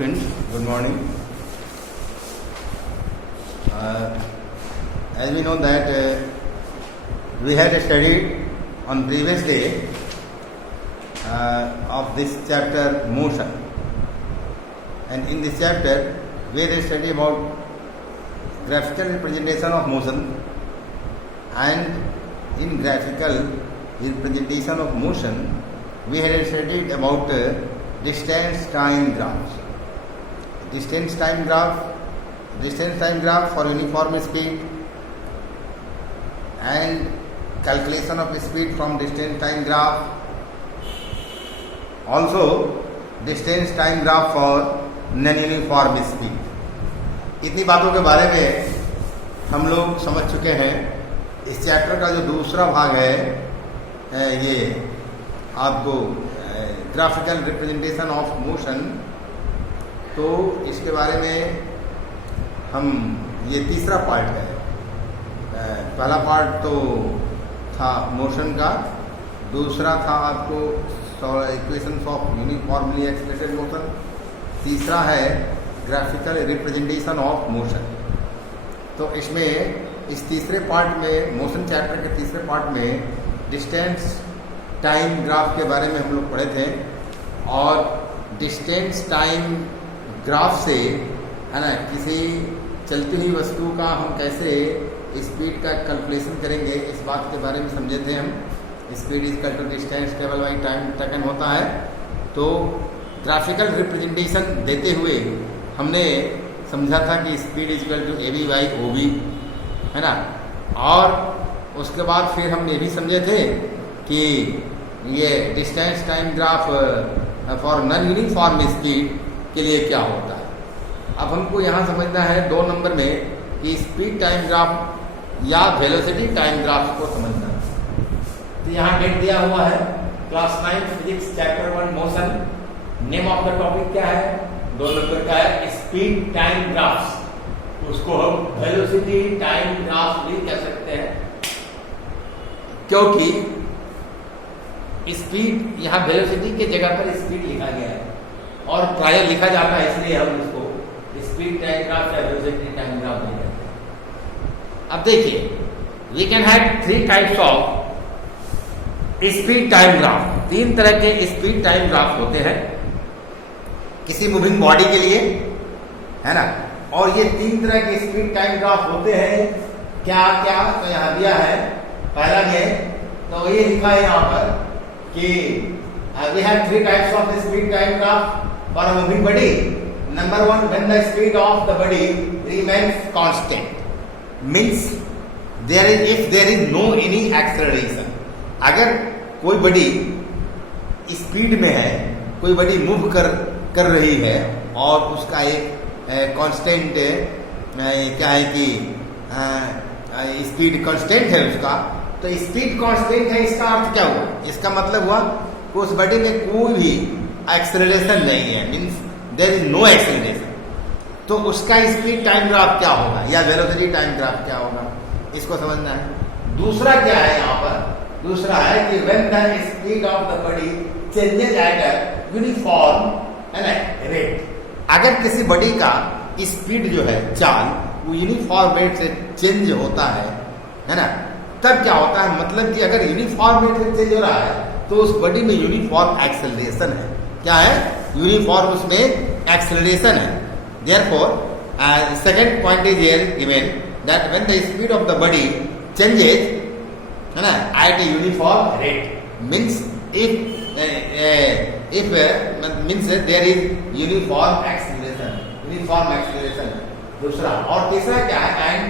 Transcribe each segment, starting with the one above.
friends, good morning. As we know that we had studied on previous day of this chapter motion, and in this chapter we had studied about graphical representation of motion, and in graphical representation of motion we had studied about distance time graphs. Distance time graph for uniform speed and calculation of speed from distance time graph. Also distance time graph for non-uniform speed. इतनी बातों के बारे में हम लोग समझ चुके हैं. इस चैप्टर का जो दूसरा भाग है ये आपको ग्राफिकल रिप्रेजेंटेशन ऑफ मोशन, तो इसके बारे में हम ये तीसरा पार्ट है. पहला पार्ट तो था मोशन का, दूसरा था आपको इक्वेशंस ऑफ यूनिफॉर्मली एक्सप्रेसेड मोशन, तीसरा है ग्राफिकल रिप्रेजेंटेशन ऑफ मोशन. तो इसमें इस तीसरे पार्ट में, मोशन चैप्टर के तीसरे पार्ट में डिस्टेंस टाइम ग्राफ के बारे में हम लोग पढ़े थे, और डिस्टेंस टाइम ग्राफ से है ना किसी चलती हुई वस्तु का हम कैसे स्पीड का कैलकुलेशन करेंगे इस बात के बारे में समझे थे हम. Speed is equal to distance टेबल बाई टाइम टेकन होता है. तो ग्राफिकल रिप्रेजेंटेशन देते हुए हमने समझा था कि speed is equal to A B by O B, है ना. और उसके बाद फिर हम ये भी समझे थे कि ये distance time graph for non uniform speed के लिए क्या होता है. अब हमको यहाँ समझना है 2 नंबर में कि स्पीड टाइम ग्राफ या वेलोसिटी टाइम ग्राफ को समझना है. तो यहाँ डेट दिया हुआ है class 9 physics chapter 1 motion. Name of the topic क्या है? 2 नंबर का है स्पीड टाइम ग्राफ्स. उसको हम वेलोसिटी टाइम ग्राफ भी कह सकते हैं, क्योंकि स्पीड यहाँ वेलोसिटी के जगह पर स्पीड लिखा गया है और प्राय लिखा जाता है, इसलिए हम उसको स्पीड टाइम ग्राफ या वेलोसिटी टाइम ग्राफ नहीं कहते. अब देखिए, we can have 3 types of speed time graph. 3 तरह के स्पीड टाइम ग्राफ होते हैं किसी मूविंग बॉडी के लिए, है ना. और ये 3 तरह के स्पीड टाइम ग्राफ होते हैं. क्या क्या? तो यहाँ दिया है. पहला में तो ये लिखा है यहाँ पर कि we have 3 types of speed time graph for a moving body. Number 1, when the speed of the body remains constant, means if there is no any acceleration. अगर कोई बड़ी स्पीड में है, कोई बड़ी मूव कर रही है और उसका एक कांस्टेंट क्या है कि स्पीड कांस्टेंट है उसका, तो स्पीड कांस्टेंट है. इसका अर्थ क्या हुआ? इसका मतलब हुआ कि उस बॉडी में कोई भी एक्सेलरेशन नहीं है, means there is no acceleration. तो उसका स्पीड टाइम ग्राफ क्या होगा या वेलोसिटी टाइम ग्राफ क्या होगा, इसको समझना है. दूसरा क्या है यहाँ पर? दूसरा है कि when the speed of the body changes at a uniform rate. अगर किसी बॉडी का स्पीड जो है, चाल, वो यूनिफॉर्म रेट से चेंज होता है ना, तब क्या होता है? मतलब कि अगर यूनिफॉर्म रेट से चेंज हो रहा है तो उस बॉडी में यूनिफॉर्म एक्सेलरेशन है. क्या है? यूनिफॉर्म उसमें एक्सेलरेशन है. Therefore second point is here given that when the speed of the body changes, है ना, at a uniform rate, means if means there is uniform acceleration. दूसरा. और तीसरा क्या है? And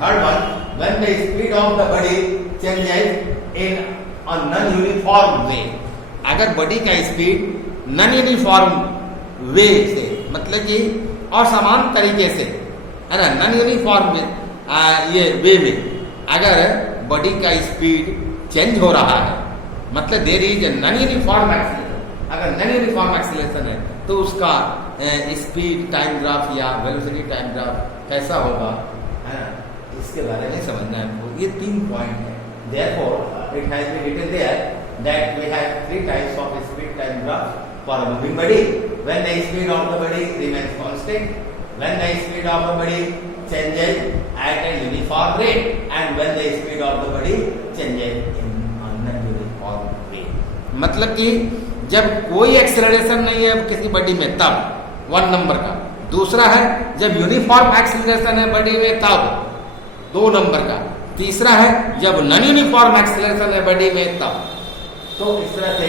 third one, when the speed of the body changes in a non-uniform way. अगर body का speed non uniform वे से, मतलब कि असमान तरीके से, है ना, नॉन यूनिफॉर्म ये वे में अगर बॉडी का स्पीड चेंज हो रहा है, मतलब there is non uniform acceleration. अगर नॉन यूनिफॉर्म एक्सीलरेशन है तो उसका स्पीड टाइम ग्राफ या वेलोसिटी टाइम ग्राफ कैसा होगा, है ना, इसके बारे में समझना है. ये 3 पॉइंट है. Therefore, it has been written there that we have 3 types of speed time graph. for a moving body when the speed of the body remains constant, when the speed of the body changes at a uniform rate, and when the speed of the body changes in non-uniform way. मतलब कि जब कोई acceleration नहीं है किसी body में तब 1 number का, दूसरा है जब यूनिफॉर्म एक्सेलरेशन है बॉडी में तब 2 नंबर का, तीसरा है जब नॉन यूनिफॉर्म एक्सेलरेशन है बॉडी में तब। तो इस तरह से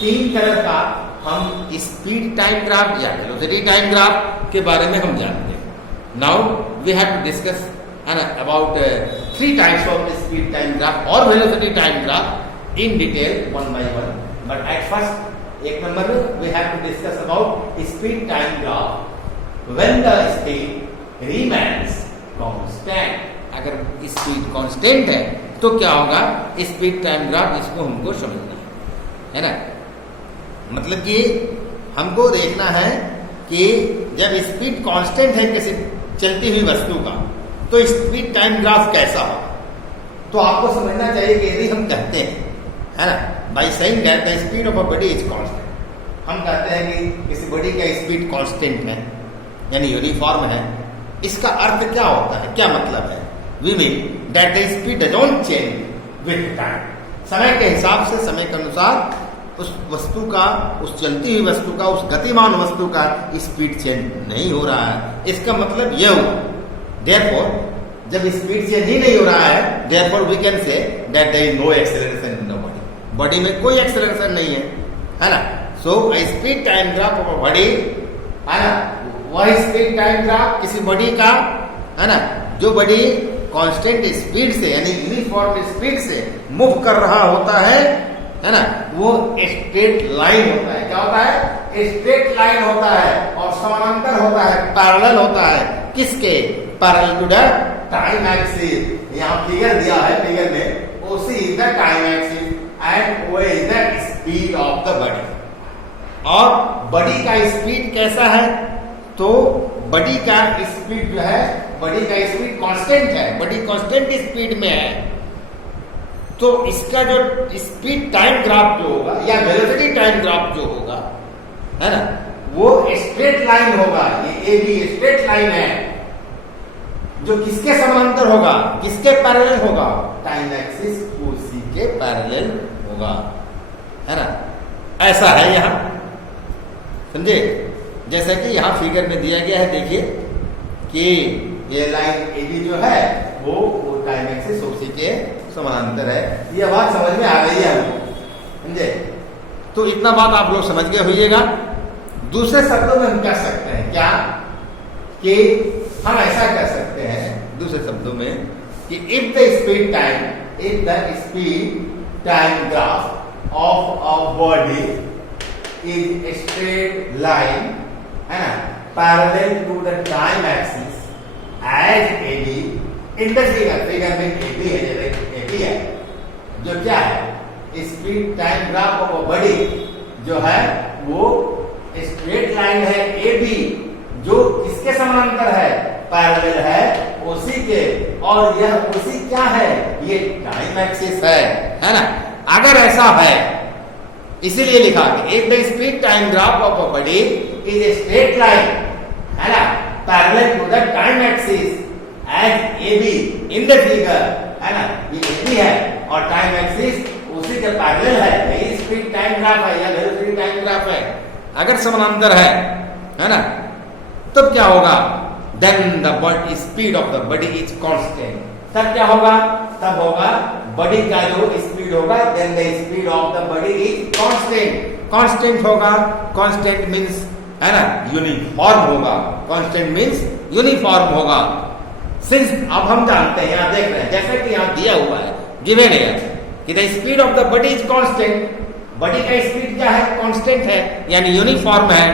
3 तरह का हम स्पीड टाइम ग्राफ या वेलोसिटी टाइम ग्राफ के बारे में हम जानते हैं। Now we have to discuss about 3 types of speed time graph और velocity time graph in detail 1 by 1। But at first 1 number में we have to discuss about speed time graph when the speed remains constant. अगर speed constant है तो क्या होगा speed time graph, इसको हमको समझना है ना। मतलब कि हमको देखना है कि जब स्पीड कांस्टेंट है किसी चलती हुई वस्तु का तो स्पीड टाइम ग्राफ कैसा हो। तो आपको समझना चाहिए कि यदि हम कहते हैं है ना by saying that the speed of a body is constant, हम कहते हैं कि किसी बॉडी का स्पीड कांस्टेंट है यानी यूनिफॉर्म है, इसका अर्थ क्या होता है, क्या मतलब है। We mean that the speed don't change with time, समय के हिसाब से, समय के अनुसार उस वस्तु का, उस चलती हुई वस्तु का, उस गतिमान वस्तु का स्पीड चेंज नहीं हो रहा है। इसका मतलब यह हुआ देयरफॉर जब स्पीड चेंज ही नहीं हो रहा है therefore we can say that there is no acceleration in the body, body में कोई एक्सेलरेशन नहीं है ना। So speed time graph of body है ना, वह स्पीड टाइम ग्राफ किसी बॉडी का है ना जो बॉडी कांस्टेंट स्पीड से यानी यूनिफॉर्म स्पीड से मूव कर रहा होता है ना, वो स्ट्रेट लाइन होता है। क्या होता है, स्ट्रेट लाइन होता है और समानांतर होता है, पैरेलल होता है। किसके, parallel to the time axis. यहाँ फिगर दिया है, फिगर में OC is the time axis and O is the speed of the body. और बॉडी का स्पीड कैसा है, तो बॉडी का स्पीड जो है, बॉडी का स्पीड कांस्टेंट है, बॉडी कांस्टेंट स्पीड में है। तो इसका जो स्पीड टाइम ग्राफ जो होगा या वेलोसिटी टाइम ग्राफ जो होगा है ना, वो स्ट्रेट लाइन होगा। ये ए बी स्ट्रेट लाइन है जो किसके समांतर होगा, किसके पैरेलल होगा, टाइम एक्सिस ओसी के पैरेलल होगा, है ना। ऐसा है यहां, समझे। जैसा कि यहां फिगर में दिया गया है, देखिए कि ये लाइन ए बी जो है वो टाइम एक्सिस ओसी के समांतर है। ये बात समझ में आ गई है हमको, समझे। तो इतना बात आप लोग समझ गए होइएगा। दूसरे शब्दों में हम कह सकते हैं क्या, कि हम ऐसा कह सकते हैं दूसरे शब्दों में कि if the speed time graph of a body is straight line है ना, parallel to the time axis as A B in the figure में ए बी है, ए बी है जो क्या है speed time graph of a body जो है वो स्ट्रेट लाइन है ए बी जो किसके समांतर है, पैरेलल है ओसी के। और यह ओसी क्या है, ये टाइम एक्सिस है ना। अगर ऐसा है इसीलिए लिखा कि if the speed time graph of a body is a straight line है ना, parallel to the time axis as A B in the figure है ना, ये ए बी है और टाइम एक्सिस उसी के पैरेलल है, यही स्पीड टाइम ग्राफ है या वेलोसिटी टाइम ग्राफ है। अगर समानांतर है ना, तब क्या होगा, then the speed of the body is constant. तब क्या होगा, तब होगा बॉडी का जो स्पीड होगा, then the speed of the body is constant. Constant होगा, कांस्टेंट मींस है ना यूनिफॉर्म होगा, कांस्टेंट मींस यूनिफॉर्म होगा। सिंस अब हम जानते हैं, यहां देख रहे हैं जैसे कि यहां दिया हुआ है, गिवन है कि the speed of the body is constant. Body का स्पीड क्या है, कांस्टेंट है यानी यूनिफॉर्म है।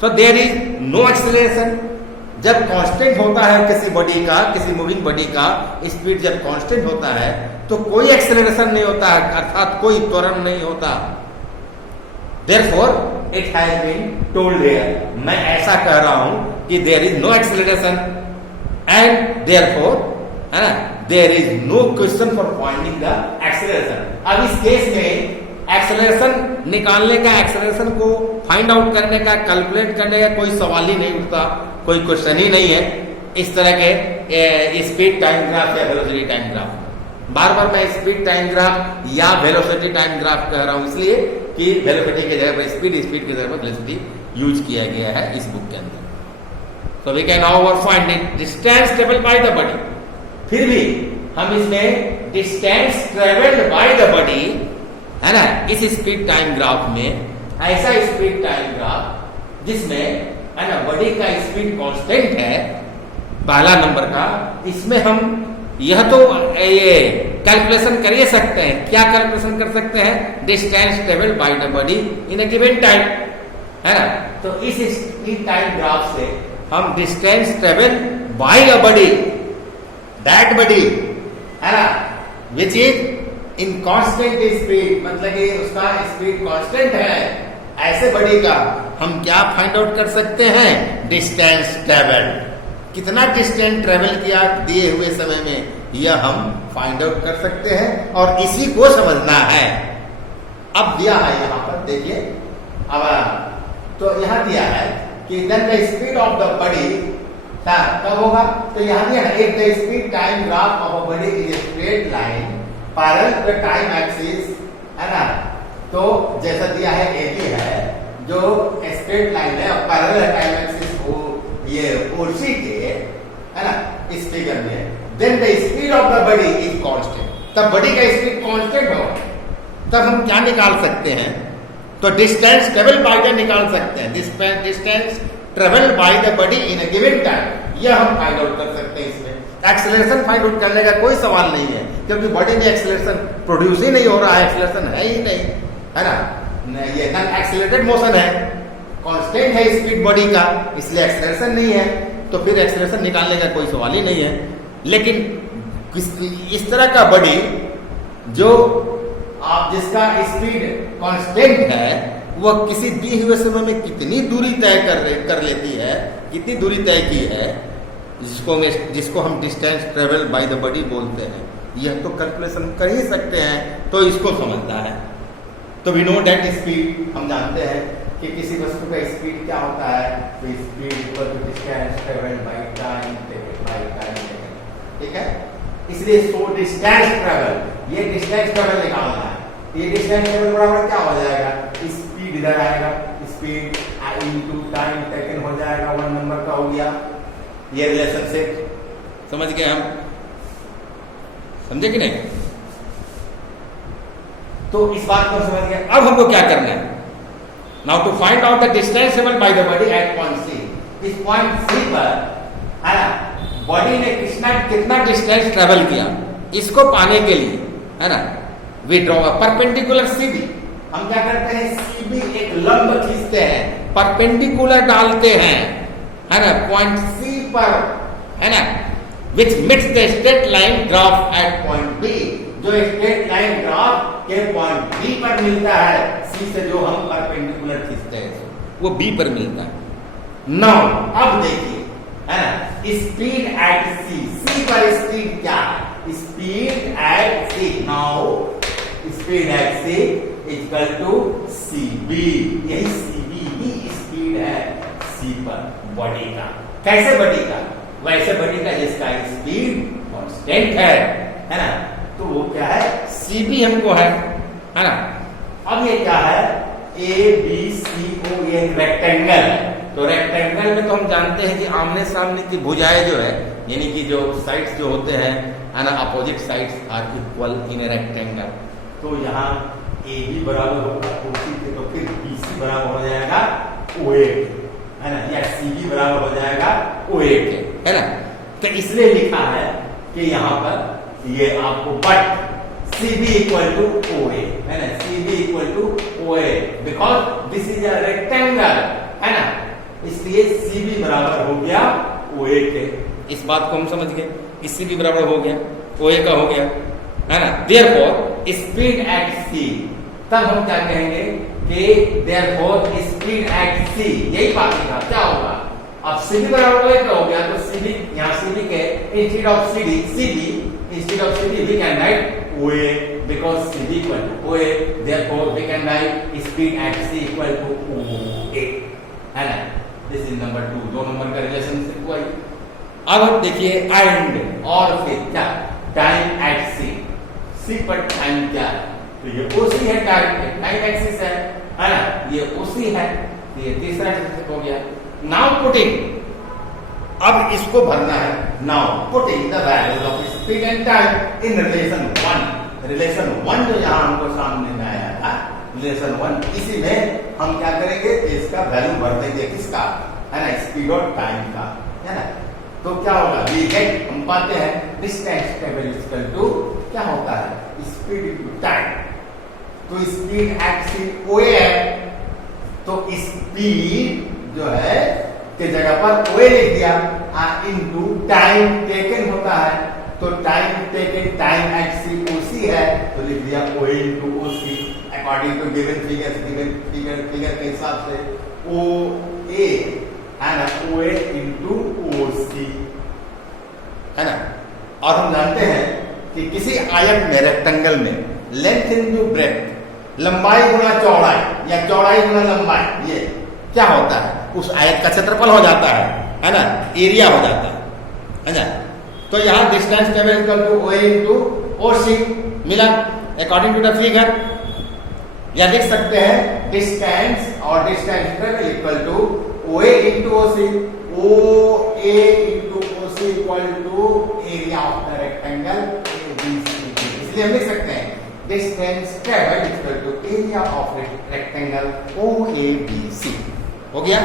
So there is no acceleration. जब कांस्टेंट होता है किसी बॉडी का, किसी मूविंग बॉडी का स्पीड जब कांस्टेंट होता है तो कोई एक्सेलरेशन नहीं होता है, अर्थात कोई त्वरण नहीं होता। Therefore it has been told here, मैं ऐसा कह रहा हूं कि there is no acceleration and therefore है ना there is no question for finding the acceleration. अब इस केस में एक्सेलरेशन निकालने का, एक्सेलरेशन को फाइंड आउट करने का, कैलकुलेट करने का कोई सवाल ही नहीं उठता, कोई क्वेश्चन ही नहीं है इस तरह के स्पीड टाइम ग्राफ या वेलोसिटी टाइम ग्राफ। बार बार मैं स्पीड टाइम ग्राफ या वेलोसिटी टाइम ग्राफ कह रहा हूं इसलिए कि वेलोसिटी की जगह पर स्पीड, स्पीड की जगह पर वेलोसिटी यूज किया गया है इस बुक के अंदर। तो we can now find the distance travelled by the body. फिर भी हम इसमें distance travelled by the body है ना, इस स्पीड टाइम ग्राफ में ऐसा स्पीड टाइम ग्राफ जिसमें है ना बॉडी का स्पीड कांस्टेंट है पहला नंबर का, इसमें हम यह तो ये कैलकुलेशन कर ही सकते हैं। क्या कैलकुलेशन कर सकते हैं? Distance travelled by the body in a given time, है ना। तो इस स्पीड टाइम ग्राफ से हम distance travel by a body, that body है ना, which is in constant speed, मतलब कि उसका स्पीड कांस्टेंट है, ऐसे बॉडी का हम क्या फाइंड आउट कर सकते हैं? डिस्टेंस ट्रेवल, कितना डिस्टेंस ट्रेवल किया दिए हुए समय में, यह हम फाइंड आउट कर सकते हैं और इसी को समझना है। अब दिया है यहां पर देखिए, अब तो यहां दिया है कि then the speed of the body कब होगा, तो यहां दिया है if the speed time graph of a body is a straight line parallel to the time axis, है ना। तो जैसा दिया है AB है जो स्ट्रेट लाइन है और पैरेलल टाइम एक्सिस को ये ओसी के, है ना, इस फिगर में, then the speed of the body is constant, तब बॉडी का स्पीड कांस्टेंट हो, तब हम क्या निकाल सकते हैं? तो डिस्टेंस ट्रेवल बाय द निकाल सकते हैं, distance travel by the body in a given time, यह हम फाइंड आउट कर सकते हैं। इसमें एक्सेलरेशन फाइंड आउट करने का कोई सवाल नहीं है, क्योंकि बॉडी में एक्सेलरेशन प्रोड्यूस ही नहीं हो रहा है, एक्सेलरेशन है ही नहीं, है ना, ये नॉन एक्सेलरेटेड मोशन है, कांस्टेंट है स्पीड बॉडी का, इसलिए एक्सेलरेशन नहीं है, तो फिर एक्सेलरेशन निकालने का कोई सवाल ही नहीं है। लेकिन इस तरह का बॉडी जो आप जिसका स्पीड कांस्टेंट है, वह किसी दिए हुए समय में कितनी दूरी तय कर लेती है, कितनी दूरी तय की है, जिसको हम distance travel by the body बोलते हैं, यह तो कैलकुलेशन कर ही सकते हैं, तो इसको समझना है। तो वी नो दैट स्पीड, हम जानते हैं कि किसी वस्तु का स्पीड क्या होता है, तो speed equal to distance travelled by time taken by time taken, ठीक है। इसलिए सो डिस्टेंस ट्रेवल, ये डिस्टेंस ट्रेवल निकालना है, ये डिस्टेंस ट्रेवल बराबर क्या हो जाएगा? स्पीड इधर आएगा, स्पीड इनटू टाइम टेकन हो जाएगा, 1 नंबर का हो गया। ये रिलेशनशिप समझ गए हम, समझे कि नहीं? तो इस बात को समझ गए। अब हमको क्या करना है? Now to find out the distance travelled by the body at point C, इस पॉइंट सी पर है ना बॉडी ने कितना डिस्टेंस ट्रेवल किया, इसको पाने के लिए, है ना, we draw a perpendicular CB. हम क्या करते हैं? सीबी एक लंब खींचते हैं, परपेंडिकुलर डालते हैं, है ना, पॉइंट सी पर, है ना, which meets the straight line graph at point B, जो स्ट्रेट लाइन ग्राफ के पॉइंट बी पर मिलता है, सी से जो हम परपेंडिकुलर खींचते हैं वो बी पर मिलता है। नाउ अब देखिए, है ना, स्पीड एट सी, सी पर स्पीड क्या है? Speed at C, now speed at C equal to C B, यही सी बी ही स्पीड है सी पर बॉडी का। कैसे बॉडी का? वैसे बॉडी का जिसका स्पीड कांस्टेंट है ना, तो वो क्या है? सी बी हमको है ना। अब ये क्या है? ए बी सी ओ, ये रेक्टेंगल है, तो रेक्टेंगल में तो हम जानते हैं कि आमने सामने की भुजाएं जो है, यानी कि जो साइड्स जो होते हैं, है ना, opposite sides are equal in a rectangle. तो यहाँ ए बी बराबर होगा ओसी के, तो फिर बी सी बराबर हो जाएगा ओ ए, है ना, या सी बी बराबर हो जाएगा ओ ए के, है ना। तो इसलिए लिखा है कि यहाँ पर ये आपको but C B equal to O A, है ना, C B equal to O A, because this is a rectangle, है ना, इसलिए सी बी बराबर हो गया ओ ए के। इस बात को हम समझ गए, सी बी बराबर हो गया ओ ए का हो गया, है ना। देयरफॉर स्पीड एट सी, तब हम क्या कहेंगे कि देयरफॉर स्पीड एट सी, यही बात लिखा, क्या होगा? अब सी बी बराबर ओ ए का हो गया, तो सी बी, यहाँ सी बी के instead of C D, we can write O A, because C equal to OA, therefore we can write speed at C equal to OA, है ना? This is number 2. दो number का relationship हुआ ये. अब देखिए and और फिर क्या टाइम एट C पर टाइम क्या है? तो ये OC है, टाइम एक्सिस है ना? ये OC है. ये तीसरा रिलेशनशिप हो गया. नाउ पुटिंग, अब इसको भरना है. Now putting the values of speed and time in relation 1 जो यहाँ हमको सामने में आया था, रिलेशन 1, इसी में हम क्या करेंगे, इसका वैल्यू भर देंगे. किसका? है ना? स्पीड और टाइम का, है ना? तो क्या होगा, वी गेट, हम पाते हैं डिस्टेंस टेबल इक्वल टू क्या होता है, स्पीड इनटू टाइम. तो स्पीड एट सी OA है, तो स्पीड जो है के जगह पर OA लिख दिया, इनटू टाइम टेकन होता है, तो time taken time at C OC है, तो लिख दिया OA into OC according to given figure के हिसाब से OA है ना, OA इनटू OC है ना. और हम जानते हैं कि किसी आयत में, रेक्टेंगल में, लेंथ इनटू ब्रेथ, लंबाई गुना चौड़ाई या चौड़ाई गुना लंबाई, ये क्या होता है, उस आयत का क्षेत्रफल हो जाता है ना, एरिया हो जाता है ना. तो यहाँ डिस्टेंस टेबल equal to OA into OC मिला अकॉर्डिंग टू द फिगर. या लिख सकते हैं डिस्टेंस और डिस्टेंस टेबल equal to OA into OC, OA into OC equal to area of the rectangle ABC. इसलिए हम लिख सकते हैं डिस्टेंस टेबल equal to area of rectangle OABC. हो गया.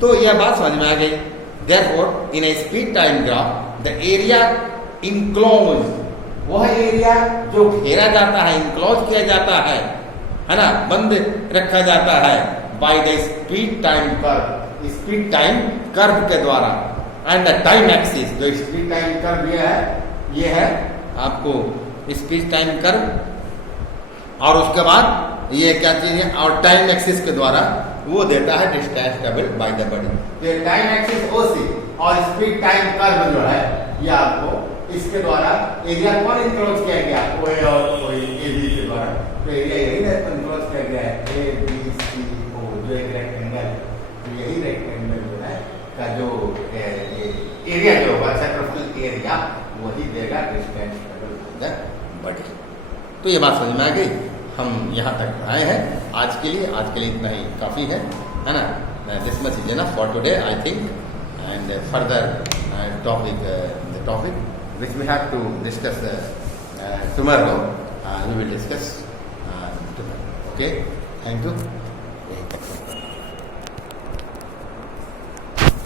तो यह बात समझ में आ गई. Therefore, in a speed time graph, the area enclosed, वह एरिया जो घेरा जाता है, इनक्लोज किया जाता है ना, बंद रखा जाता है, by the speed time curve, speed time curve के द्वारा, एंड द टाइम एक्सिस, जो स्पीड टाइम कर्व ये है आपको स्पीड टाइम कर्व, और उसके बाद ये क्या चीज है, और टाइम एक्सिस के द्वारा वो देता है distance table by the body. तो टाइम एक्सिस OC और स्पीड टाइम कर्व जो है, ये आपको इसके द्वारा एरिया कौन इंक्लोज किया गया, OA और AB के द्वारा. तो एरिया यही इंक्लोज किया गया है ABCO, जो एक रेक्टेंगल, तो यही रेक्टेंगल जो है का जो एरिया जो होगा, क्षेत्रफल एरिया, वही देगा distance table by the body. तो ये बात समझ में आ गई. हम यहाँ तक आए हैं आज के लिए इतना ही काफ़ी है ना. This much is enough for today I think, and further topic which we have to discuss tomorrow, we will discuss tomorrow. Okay, thank you.